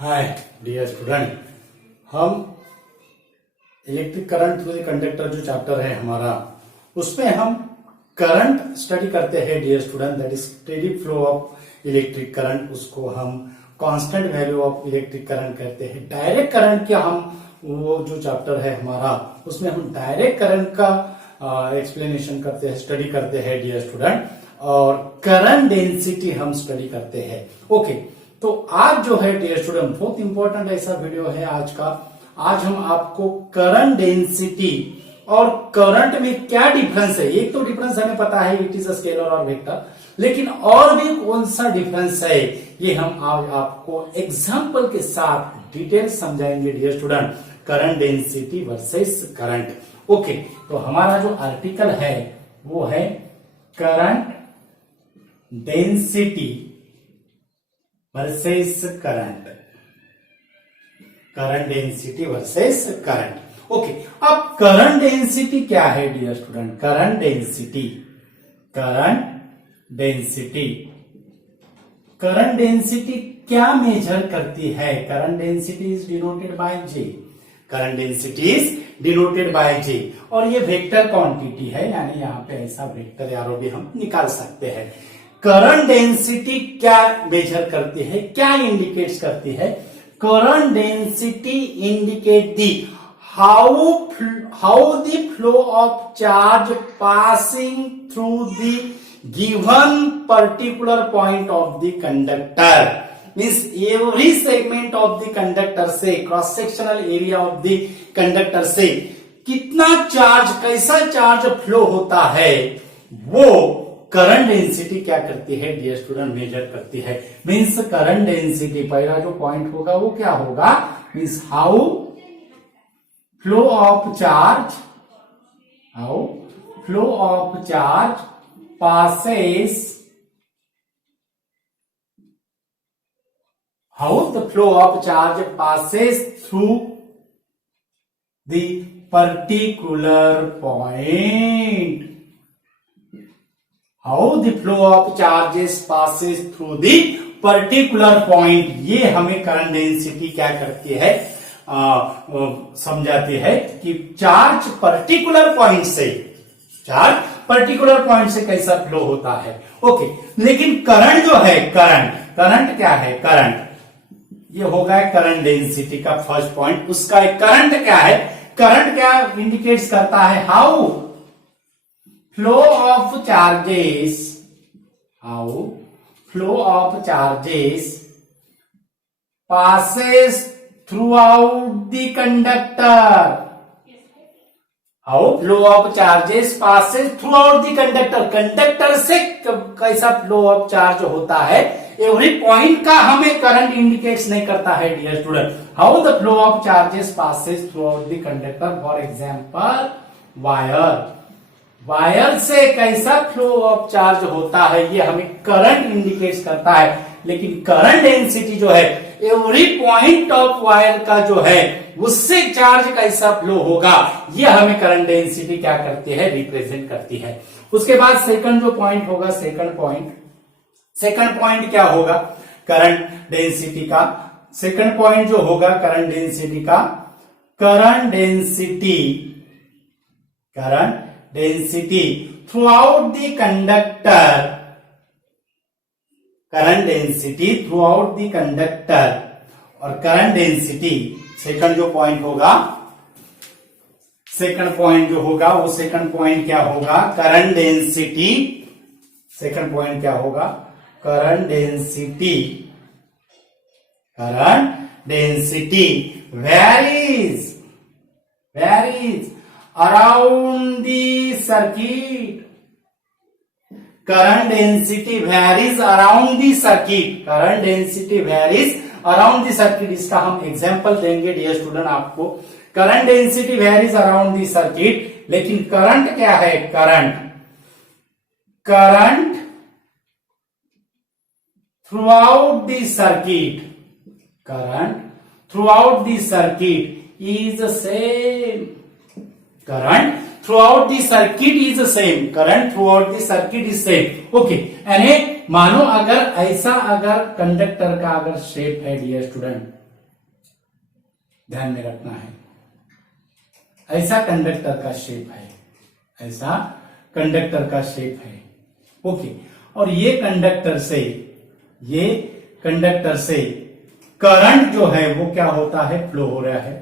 हाय dear student, हम electric current through the conductor जो chapter है हमारा, उसमें हम करंट स्टडी करते हैं dear student. That is steady flow of electric current. उसको हम constant value of electric current कहते हैं। डायरेक्ट करंट क्या, हम वो जो चैप्टर है हमारा, उसमें हम डायरेक्ट करंट का एक्सप्लेनेशन करते हैं, स्टडी करते हैं डियर स्टूडेंट। और करंट डेंसिटी हम स्टडी करते हैं। ओके, तो आज जो है डियर स्टूडेंट बहुत इंपॉर्टेंट ऐसा वीडियो है आज का। आज हम आपको करंट डेंसिटी और करंट में क्या डिफरेंस है, एक तो डिफरेंस हमें पता है, इट इज अ स्केलर और वेक्टर, लेकिन और भी कौन सा डिफरेंस है ये हम आज आपको एग्जांपल के साथ डिटेल समझाएंगे dear student. Current density versus current. Okay, तो हमारा जो आर्टिकल है वो है current density versus current. Current density versus current. Okay, अब करंट डेंसिटी क्या है dear student? Current density, current density क्या मेजर करती है? Current density is denoted by J. Current density is denoted by J, और ये वेक्टर क्वांटिटी है, यानी यहाँ पे ऐसा वेक्टर एरो भी हम निकाल सकते हैं। करंट डेंसिटी क्या मेजर करती है, क्या इंडिकेट्स करती है? Current density indicate the how the flow of charge passing through the given particular point of the conductor. Means every segment of the conductor से, cross sectional area of the conductor से कितना charge, कैसा charge flow होता है, वो current density क्या करती है डियर स्टूडेंट? मेजर करती है। मीन्स करंट डेंसिटी, पहला जो पॉइंट होगा वो क्या होगा? Means how flow of charge, how flow of charge passes, how the flow of charge passes through the particular point. How the flow of charges passes through the particular point, ये हमें current density क्या करती है, समझाती है कि charge particular point से, charge particular point से कैसा फ्लो होता है। ओके, लेकिन करंट जो है, करंट क्या है? करंट ये होगा करंट डेंसिटी का फर्स्ट पॉइंट। उसका करंट क्या है? करंट क्या इंडिकेट्स करता है? How flow of charges, how flow of charges passes throughout the conductor. How flow of charges passes throughout the conductor, conductor से कैसा फ्लो ऑफ चार्ज होता है, एवरी पॉइंट का हमें करंट इंडिकेट्स नहीं करता है dear student. How the flow of charges passes throughout the conductor, for example wire, wire से कैसा फ्लो ऑफ चार्ज होता है ये हमें करंट इंडिकेट्स करता है। लेकिन करंट डेंसिटी जो है, एवरी पॉइंट ऑफ वायर का जो है उससे चार्ज कैसा फ्लो होगा, ये हमें करंट डेंसिटी क्या करती है? रिप्रेजेंट करती है। उसके बाद सेकंड जो पॉइंट होगा, सेकंड पॉइंट क्या होगा करंट डेंसिटी का? सेकंड पॉइंट जो होगा करंट डेंसिटी का, current density through out the conductor, current density through out the conductor. और करंट डेंसिटी सेकंड जो पॉइंट होगा, सेकंड पॉइंट जो होगा वो सेकंड पॉइंट क्या होगा? करंट डेंसिटी, सेकंड पॉइंट क्या होगा? Current density varies around the circuit. Current density varies around the circuit. Current density varies around the circuit. इसका हम एग्जाम्पल देंगे डियर स्टूडेंट आपको। Current density varies around the circuit, लेकिन current क्या है? Current throughout the circuit, current throughout the circuit is same. Current throughout the circuit is same, current throughout the circuit is same. Okay, यानी मानो अगर ऐसा, अगर conductor का अगर शेप है डियर स्टूडेंट, ध्यान में रखना है। ऐसा कंडक्टर का शेप है, ऐसा कंडक्टर का शेप है। ओके, और ये कंडक्टर से करंट जो है वो क्या होता है, फ्लो हो रहा है।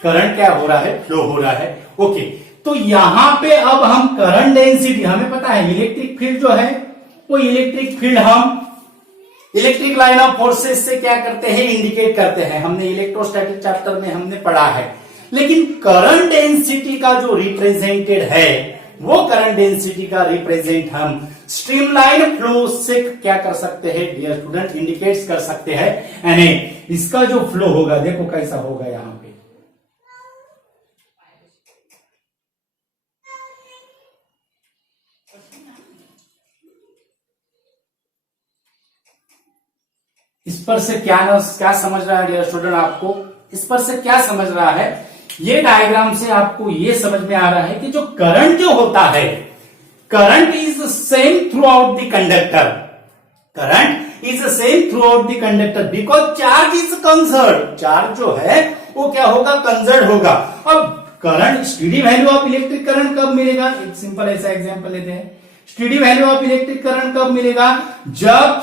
करंट क्या हो रहा है, फ्लो हो रहा है। ओके, तो यहां पे अब हम करंट डेंसिटी, हमें पता है इलेक्ट्रिक फील्ड जो है वो इलेक्ट्रिक फील्ड हम इलेक्ट्रिक लाइन ऑफ फोर्सेस से क्या करते हैं, इंडिकेट करते हैं। हमने इलेक्ट्रोस्टैटिक चैप्टर में हमने पढ़ा है। लेकिन करंट डेंसिटी का जो रिप्रेजेंटेड है वो करंट डेंसिटी का रिप्रेजेंट हम स्ट्रीमलाइन फ्लो से क्या कर सकते हैं डियर स्टूडेंट, इंडिकेट कर सकते हैं। यानी इसका जो फ्लो होगा देखो कैसा होगा यहां पे, इस पर से क्या समझ रहा है डियर स्टूडेंट, आपको इस पर से क्या समझ रहा है, ये डायग्राम से आपको ये समझ में आ रहा है कि जो करंट जो होता है, current is same through out the conductor, current is same through out the conductor because charge is conserve. Charge जो है वो क्या होगा, कंजर्व होगा। अब current, steady value of electric current कब मिलेगा, एक सिंपल ऐसा एग्जांपल लेते हैं। Steady value of electric current कब मिलेगा, जब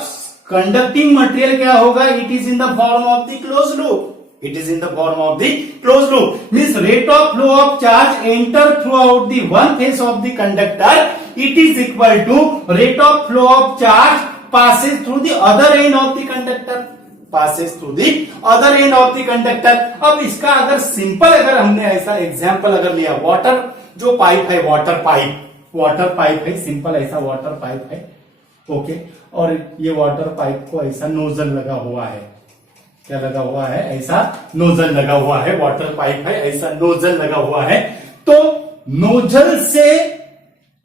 कंडक्टिंग मटेरियल क्या होगा, it is in the form of the close loop, it is in the form of the closed loop, means rate of flow of charge enter throughout the one face of the conductor, it is equal to rate of flow of charge passes through the other end of the conductor, passes through the other end of the conductor। अब इसका अगर simple, अगर हमने ऐसा example अगर लिया, water जो pipe है, वाटर पाइप है, सिंपल ऐसा वाटर पाइप है। ओके, और ये वाटर पाइप को ऐसा नोजल लगा हुआ है, क्या लगा हुआ है, ऐसा नोजल लगा हुआ है। वाटर पाइप है, ऐसा नोजल लगा हुआ है। तो नोजल से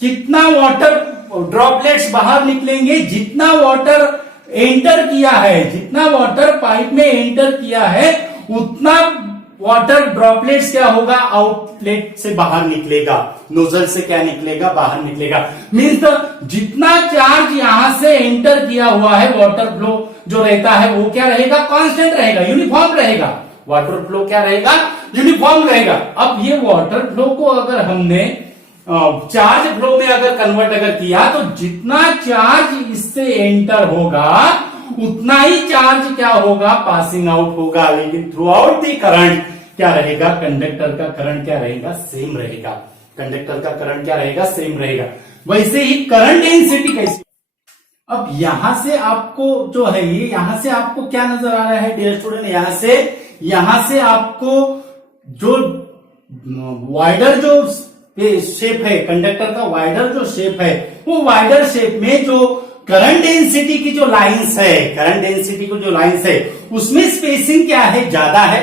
कितना वाटर ड्रॉपलेट्स बाहर निकलेंगे, जितना वाटर एंटर किया है, जितना वाटर पाइप में एंटर किया है, उतना वाटर ड्रॉपलेट्स क्या होगा, आउटलेट से बाहर निकलेगा, नोजल से क्या निकलेगा, बाहर निकलेगा। मीन्स जितना चार्ज यहां से एंटर किया हुआ है, वाटर फ्लो जो रहता है वो क्या रहेगा, कांस्टेंट रहेगा, यूनिफॉर्म रहेगा। वाटर फ्लो क्या रहेगा, यूनिफॉर्म रहेगा। अब ये वाटर फ्लो को अगर हमने चार्ज फ्लो में अगर कन्वर्ट अगर किया, तो जितना चार्ज इससे एंटर होगा उतना ही चार्ज क्या होगा, पासिंग आउट होगा। लेकिन थ्रू आउट द करंट क्या रहेगा, कंडक्टर का करंट क्या रहेगा, सेम रहेगा। कंडक्टर का करंट क्या रहेगा, सेम रहेगा। वैसे ही करंट डेंसिटी कैसी, अब यहां से आपको जो है ये, यहां से आपको क्या नजर आ रहा है डियर स्टूडेंट, यहां से आपको जो वाइडर जो शेप है, कंडक्टर का वाइडर जो शेप है, वो वाइडर शेप में जो करंट डेंसिटी की जो लाइंस है, करंट डेंसिटी की जो लाइंस है, उसमें स्पेसिंग क्या है, ज्यादा है।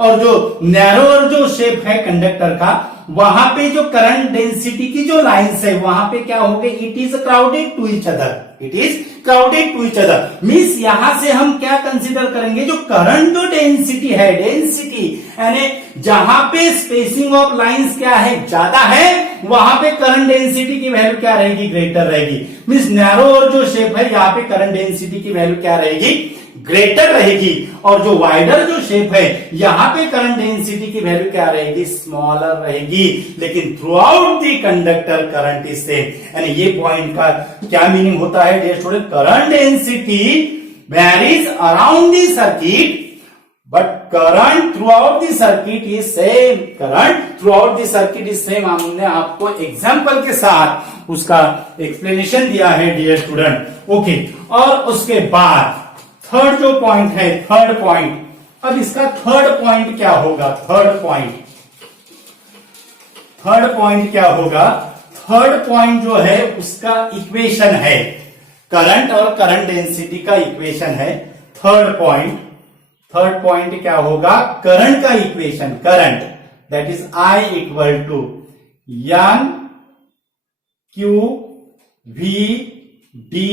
और जो नैरोअर जो शेप है कंडक्टर का, वहां पे जो करंट डेंसिटी की जो लाइंस है, वहां पे क्या हो गए, it is crowded to each other, it is crowded to each other. Means यहां से हम क्या कंसीडर करेंगे, जो करंट जो डेंसिटी है, डेंसिटी यानी जहां पे स्पेसिंग ऑफ लाइंस क्या है, ज्यादा है, वहां पे करंट डेंसिटी की वैल्यू क्या रहेगी, ग्रेटर रहेगी। मीन्स नैरो और जो शेप है, यहाँ पे करंट डेंसिटी की वैल्यू क्या रहेगी, ग्रेटर रहेगी। और जो वाइडर जो शेप है, यहां पे करंट डेंसिटी की वैल्यू क्या रहेगी, स्मॉलर रहेगी। लेकिन throughout the conductor current is same. यानी ये पॉइंट का क्या मीनिंग होता है dear student, current density varies around the circuit but current throughout the circuit is same, current throughout the circuit is same. हमने आपको example के साथ उसका एक्सप्लेनेशन दिया है डियर स्टूडेंट। ओके, और उसके बाद थर्ड जो पॉइंट है, थर्ड पॉइंट, अब इसका थर्ड पॉइंट क्या होगा, थर्ड पॉइंट क्या होगा, थर्ड पॉइंट जो है उसका इक्वेशन है, करंट और करंट डेंसिटी का इक्वेशन है। थर्ड पॉइंट क्या होगा, करंट का equation, current that is I equal to N Q V D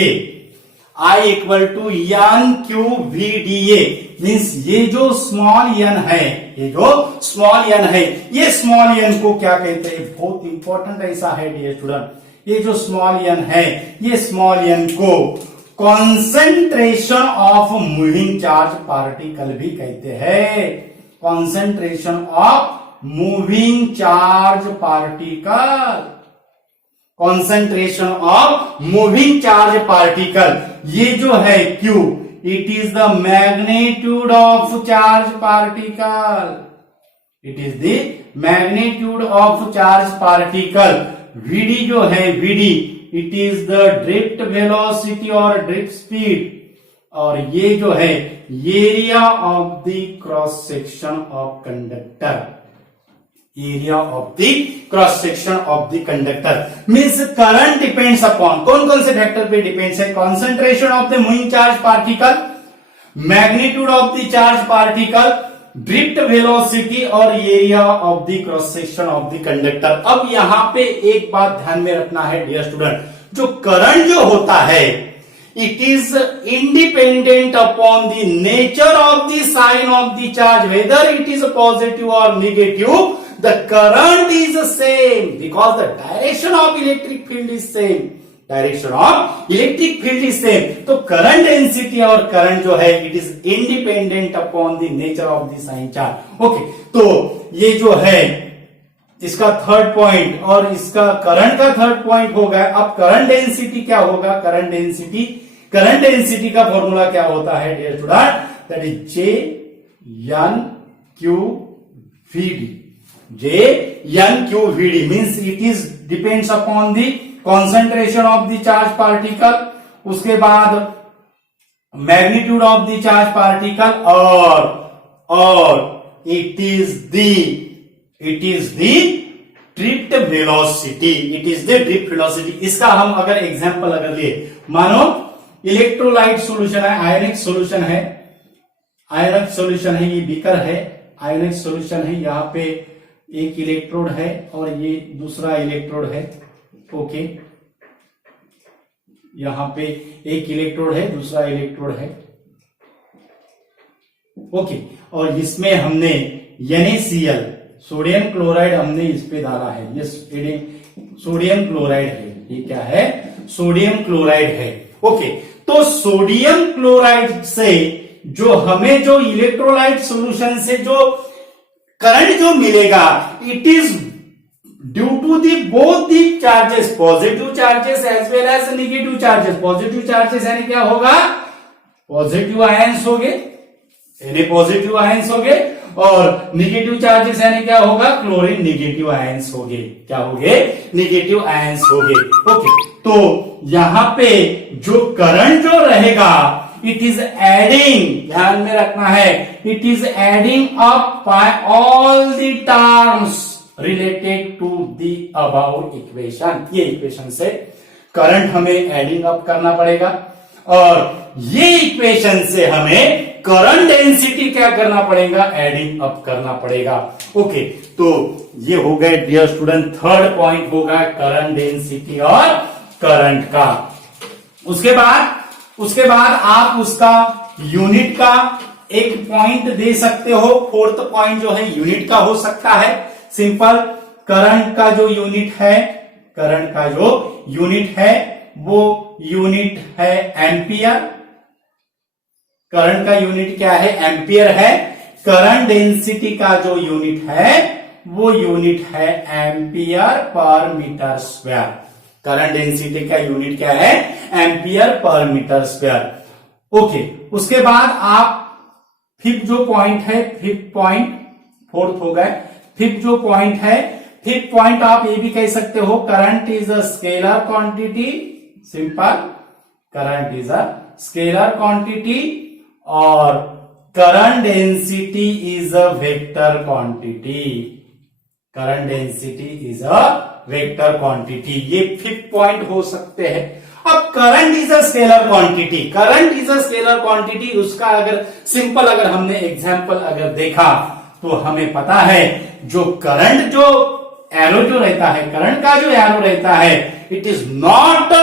A, I equal to N Q V D A. Means ये जो स्मॉल एन है, ये जो स्मॉल एन है, ये स्मॉल एन को क्या कहते हैं, बहुत इंपॉर्टेंट ऐसा है डियर स्टूडेंट, ये जो स्मॉल एन है, ये स्मॉल एन को concentration of moving charge particle भी कहते हैं। Concentration of moving charge particle, concentration of moving charge particle. ये जो है Q, it is the magnitude of charge particle, it is the magnitude of charge particle. Vd जो है Vd, it is the drift velocity और drift speed, और ये जो है area of the cross section of conductor, area of the cross section of the conductor. Means current depends upon कौन कौन से फैक्टर पे डिपेंड्स है? Concentration of the moving charge particle, magnitude of the charge particle, drift velocity और area of the cross section of the conductor. अब यहां पे एक बात ध्यान में रखना है डियर स्टूडेंट, जो करंट जो होता है it is independent upon the nature of the sign of the charge, whether it is positive or negative, the current is same because the direction of electric field is same, direction of electric field is same। तो current density और current जो है it is independent upon the nature of the sign charge। Okay, तो ये जो है इसका third point और इसका करंट का थर्ड पॉइंट होगा। अब करंट डेंसिटी क्या होगा? करंट डेंसिटी का फॉर्मूला क्या होता है dear student? That is J N Q V D, J N Q V D means it is depends upon the concentration of the charge particle, उसके बाद magnitude of the charge particle, और it is the drift velocity, it is the drift velocity. इसका हम अगर example अगर लिए, मानो electrolyte solution है, आयनिक सॉल्यूशन है, आयनिक सॉल्यूशन है, ये बीकर है, आयनिक सॉल्यूशन है, यहाँ पे एक इलेक्ट्रोड है और ये दूसरा इलेक्ट्रोड है। ओके, यहाँ पे एक इलेक्ट्रोड है, दूसरा इलेक्ट्रोड है। ओके, और इसमें हमने NaCl सोडियम क्लोराइड हमने इस पे डाला है, ये सोडियम क्लोराइड है, ये क्या है? सोडियम क्लोराइड है। ओके, तो सोडियम क्लोराइड से जो हमें जो इलेक्ट्रोलाइट सॉल्यूशन से जो करंट जो मिलेगा, it is due to the both the charges, positive charges as well as negative charges. Positive charges यानी क्या होगा? पॉजिटिव आयंस हो गए, पॉजिटिव आयंस हो गए, और नेगेटिव चार्जेस यानी क्या होगा? क्लोरीन नेगेटिव आयंस हो गए। क्या हो गए? नेगेटिव आयंस हो गए। ओके, तो यहां पे जो करंट जो रहेगा, इट इज एडिंग, ध्यान में रखना है, it is adding up by all the terms related to the about equation. ये इक्वेशन से करंट हमें एडिंग अप करना पड़ेगा, और ये इक्वेशन से हमें करंट डेंसिटी क्या करना पड़ेगा? एडिंग अप करना पड़ेगा। ओके, तो ये हो गए डियर स्टूडेंट, थर्ड पॉइंट होगा करंट डेंसिटी और करंट का। उसके बाद आप उसका यूनिट का एक पॉइंट दे सकते हो। फोर्थ पॉइंट जो है यूनिट का हो सकता है। सिंपल, करंट का जो यूनिट है, करंट का जो यूनिट है वो यूनिट है एम्पियर। करंट का यूनिट क्या है? एम्पियर है। करंट डेंसिटी का जो यूनिट है वो यूनिट है ampere per metre square. Current density का यूनिट क्या है? Ampere per metre square. Okay, उसके बाद आप फिफ्थ जो पॉइंट है, फिफ्थ पॉइंट, फोर्थ हो गए, फिफ्थ जो पॉइंट है, फिफ्थ पॉइंट आप ये भी कह सकते हो, current is a scalar quantity. Simple, current is a scalar quantity और current density is a vector quantity. Current density is a vector quantity. ये फिफ्थ पॉइंट हो सकते हैं। अब current is a scalar quantity, current is a scalar quantity, उसका अगर simple अगर हमने एग्जांपल अगर देखा तो हमें पता है जो करंट जो एरो जो रहता है, करंट का जो एरो रहता है, it is not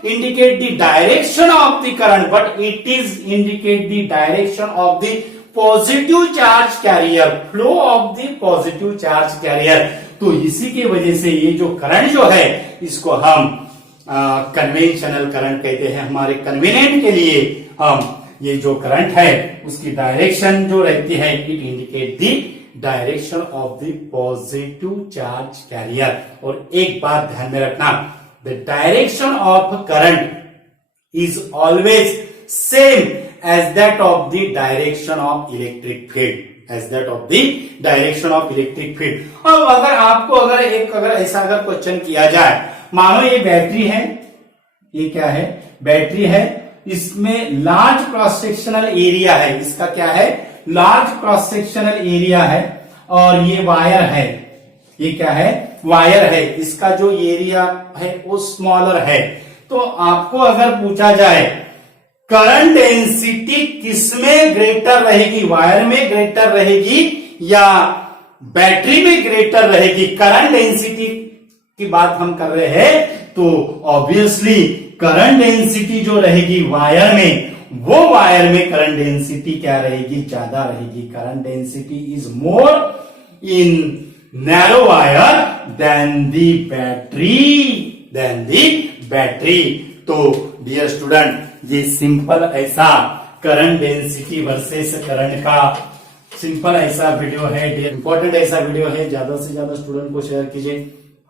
indicate the direction of the current, but it is indicate the direction of the positive charge carrier, flow of the positive charge carrier। तो इसी की वजह से ये जो करंट जो है इसको हम कन्वेंशनल करंट कहते हैं। हमारे कन्वीनियंट के लिए हम ये जो करंट है उसकी डायरेक्शन जो रहती है, it indicate the direction of the positive charge carrier. और एक बात ध्यान में रखना, the direction of current is always same as that of the direction of electric field, as that of the direction of electric field। अब अगर आपको अगर ऐसा क्वेश्चन किया जाए, मानो ये बैटरी है, ये क्या है, बैटरी है, इसमें लार्ज क्रॉस सेक्शनल एरिया है, इसका क्या है, लार्ज क्रॉस सेक्शनल एरिया है, और ये वायर है, ये क्या है, वायर है, इसका जो एरिया है वो स्मॉलर है। तो आपको अगर पूछा जाए करंट डेंसिटी किसमें ग्रेटर रहेगी, वायर में ग्रेटर रहेगी या बैटरी में ग्रेटर रहेगी, करंट डेंसिटी की बात हम कर रहे हैं, तो ऑब्वियसली करंट डेंसिटी जो रहेगी वायर में, वो वायर में करंट डेंसिटी क्या रहेगी, ज्यादा रहेगी। Current density is more in narrow wire than the battery. तो डियर स्टूडेंट, ये सिंपल ऐसा करंट डेंसिटी वर्सेस करंट का सिंपल ऐसा वीडियो है, इंपॉर्टेंट ऐसा वीडियो है। ज्यादा से ज्यादा स्टूडेंट को शेयर कीजिए।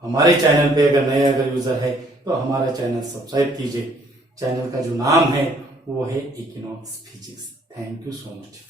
हमारे चैनल पे अगर नए यूजर है तो हमारा चैनल सब्सक्राइब कीजिए। चैनल का जो नाम है वो है equinox physics. Thank you so much.